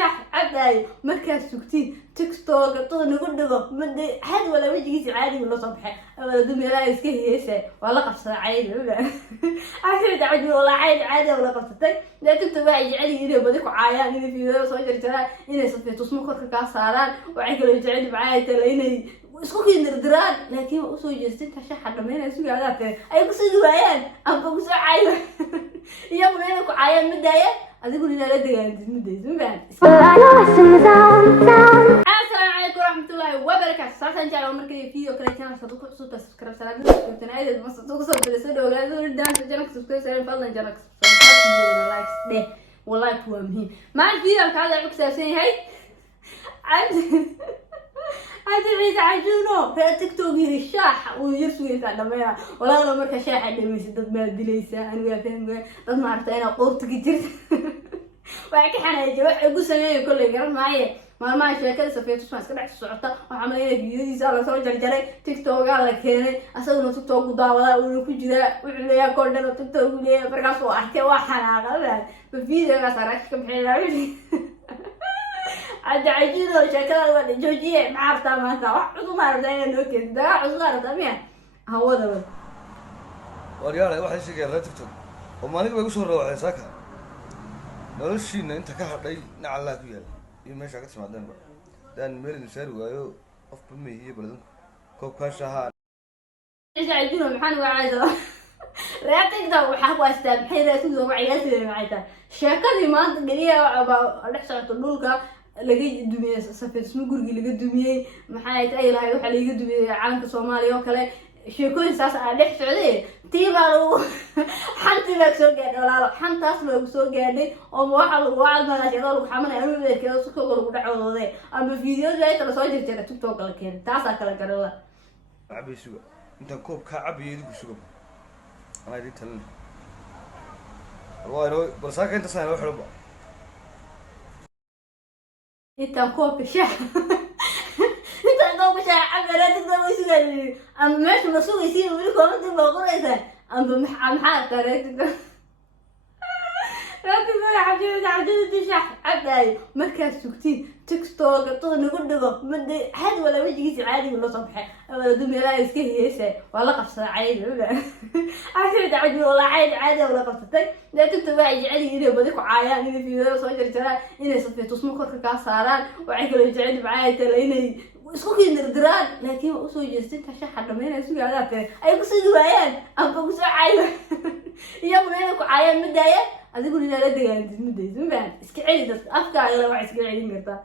شاح عباي مركز سكتين تيك توك طول نقول له من حد ولا وجهي عادي ولا صبحي دمي لا يسكي هيسه ولا قصة عادي ولا عشان تعودي والله عادي ولا قصتي لا تكتب واحد علي إذا بدك عيان إذا في ذا صوت ترى إني صفي تصمك كاسران وعقل يجعل معايا تلاقيني اسكوكي ندران لكن وصو جستين تشح حدا ما ينسوا قالته أي قصة عيان أم قصة عيان يا منك عيان مدايا أقول لا دقيقة مدايا زمان السلام عليكم ورحمة الله وبركاته صراحة إن شاء الله مركز فيديو كلا كان صدقوا صوت سبسكرايب سلام كنت عايز بس توصل بالسوداء ولا زول دان جنك سبسكرايب سلام فضلا جنك سبسكرايب لايكس ده والله هو مهم مع الفيديو هذا عكس سنة هاي عاد عيد عجونو في تيك توك الشاح ويرسوي تاع دميا والله لو مركز شاح اللي مسدد ما دليسه انا فاهم dad ma aragtay ina qoortiga jirta waxa ka xanaajay waxa ugu sameeyay kulay garan maaye maalmaha sheekada safeetu soo iska dhac socota waxa malayna fiidiyoodiisa la soo jarjaray TikTok la keenay asaguna TikTok u daawada uu ku jira wuxuu leeyahay koodhan TikTok uu leeyahay markaas oo arkay waa xanaaqada fiidiyoga sarax ka bixinay عاد عجينه شكلها ولا جوجيه ما عرفتها ما انت عضو ما عرفتها انه كده عضو عرفتها مين هو ده ورياله waxa sheegay la TikTok oo maalig way ku soo rawaxay saaka noloshiina inta ka hadhay nacala ku yaal iyo meesha ka timaadeen ba daan meel saari waayo qof bamiye baladan koob ka shaha ايش عجينه maxaan waa caado raatay da waxa ku astaabxay raatay oo ciyaartay macayta sheekadii maanta galiya waa dhex socoto dhulka laga dumiyay safeedsmo guriga laga dumiyay maxay tahay ilaahay waxa laga dumiyay calanka Soomaaliya oo kale sheekooyin saas ah dhex socday tiibaa xanti la soo gaadhay walaalo xantaas loo soo gaadhay oo waxa lagu wacdana shaqada lagu xamanay ama weerkeeda si koob lagu dhacooday ama fiidiyoda ay tala soo jirtay TikTok la keenay taas kala garada cabay suga inta koob ka cabayay ku suga ana idin talin والله بس هاك انت سنه وحربه انت كوب شاح انت كوب شاح عبره تقدر ويسغل ام ماشي مسوق يصير لكم انت بقريته ام محال ترى لكن يا حبيبي عجبتني شاح عباي مركز سكتين تيك توك طول نقول له من حد ولا وجهي عادي ولا صبحي دمي لا يسكي هيسه ولا قصة عادي ولا عشان تعودي والله عادي ولا قصتي لا تكتب واحد علي إذا بدك عيان إذا في ذا صوت ترى إني صفي تصمك كاسران وعقل يجعل معايا تلاقيني اسكوكي ندران لكن وصو جستين تشح حدا ما ينسوا قالته أي قصة عيان أم قصة عيان يا منك عيان مدايا أقول لا دقيقة مدايا زمان اسكعلي بس أفكار على واحد اسكعلي مرتا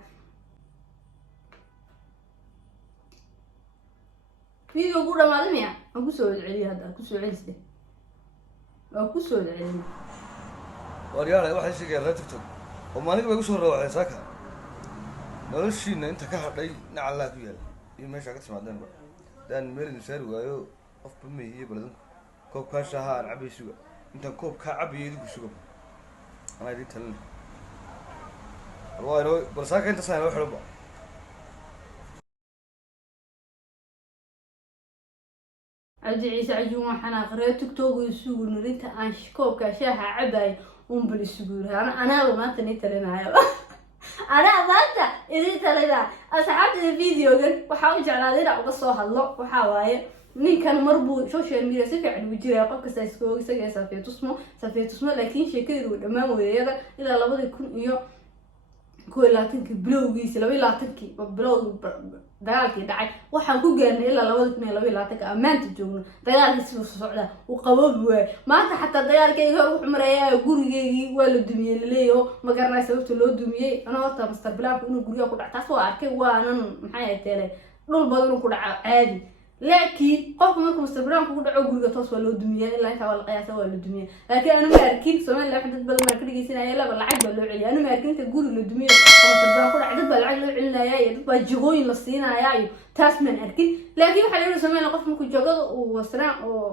فيديو قولة معلمية أكو سؤال علي هذا أكو سؤال سده أكو سؤال علي ورياله waxa sheegay la TikTok oo maalig way ku soo rawaxay saaka noloshiina inta ka hadhay nacala ku yaal iyo meesha ka timaadeen ba daan meel saari waayo qof bamiye baladan koob ka shaha cabay suga inta koob ka cabayay ku suga ana idin talin والله بس هاك انت سنه وحربه عجي عيسى عجوان حنا قريت تيك توك يسوق نريت ان شكوب كشاها عباي بالسجود انا ما تني تلينايا انا maanta idin talina asxaabta fiidiyogan waxa uu jeclaaday inaan uga soo hadlo waxa waaye ninkan marbu social media si fiican u jiray qof kasta iskoo isaga safeetusmo laakiin sheekadu dhamaan weeyada ilaa 2000 iyo 2020 bilowgiisa 2020 bilow dagaalkii dhacay waxaan ku gaarnay ilaa 2022 amaanta joogno dagaalkii soo socda uu qaboob way maanta xataa dagaalkayga wuxuu mareeyay gurigeygii waa la dumiyay leeyo ma garanay sababta loo dumiyay ana horta master black inuu guriga ku dhacay taas waa arkay waanan maxay tahay dhul badan ku dhaca caadi laakiin qof markuu master black ku dhaco guriga toos waa loo dumiyay ilaa inta wala qiyaasa waa la dumiyay laakiin anu ma arkin Soomaaliya dad badan ma ka dhigaysanaya laba lacag baa loo celiyay anu ma arkin inta guriga la dumiyay master black ku dhacay dad baa lacag loo celinaya dad baa jigooyin la siinaya taas man arkin laakiin waxa la Soomaaliya qof markuu joogado uu wasraan oo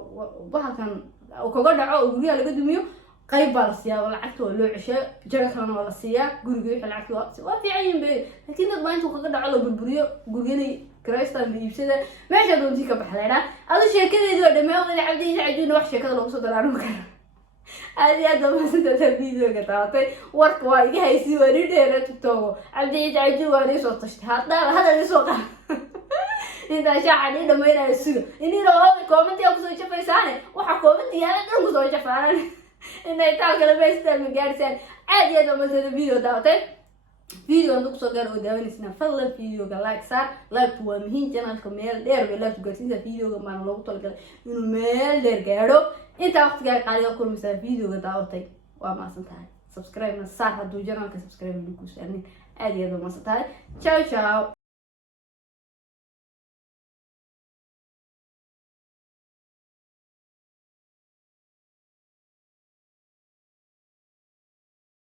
bahalkan oo kaga dhaco oo guriga laga dumiyo qayb baa la siiyaa lacagta loo cishay jaga kalena waa la siiyaa guriga wixii lacagta waa fiican bay laakiin dad baa intuu kaga dhaco la burburiyo gurigana كريستال بيبسده ماشي دونتي كبحلينا هذا شيء كذا يدور دماغ اللي عبدي يعجبني وحش كذا لو صدر عنه كذا هذه هذا ما سنت الفيديو قطعتي ورك وايد هاي سوالي دير تكتوه عبد العزيز عجوز وانا صوت هذا اللي صوت إنت شاعر إنه ما ينسيه إني لو هذا كومنت يقصد شوف إنسانه وحكومتي أنا تقول شوف أنا إنه يتعرف كلام بيستل من جالسين عادي هذا مثلا فيديو داوتي فيديو عندك صغير وداوني سنا فضل فيديو لايك صار لايك هو مهم جنالكم ميل دير ولا تقولين فيديو ما لو طلع إنه ميل دير قالوا أنت وقت قاعد على كل مثلا فيديو داوتي وما سنتهاي سبسكرايب صار هدو جنالك سبسكرايب لكم يعني عادي هذا ما سنتهاي تشاو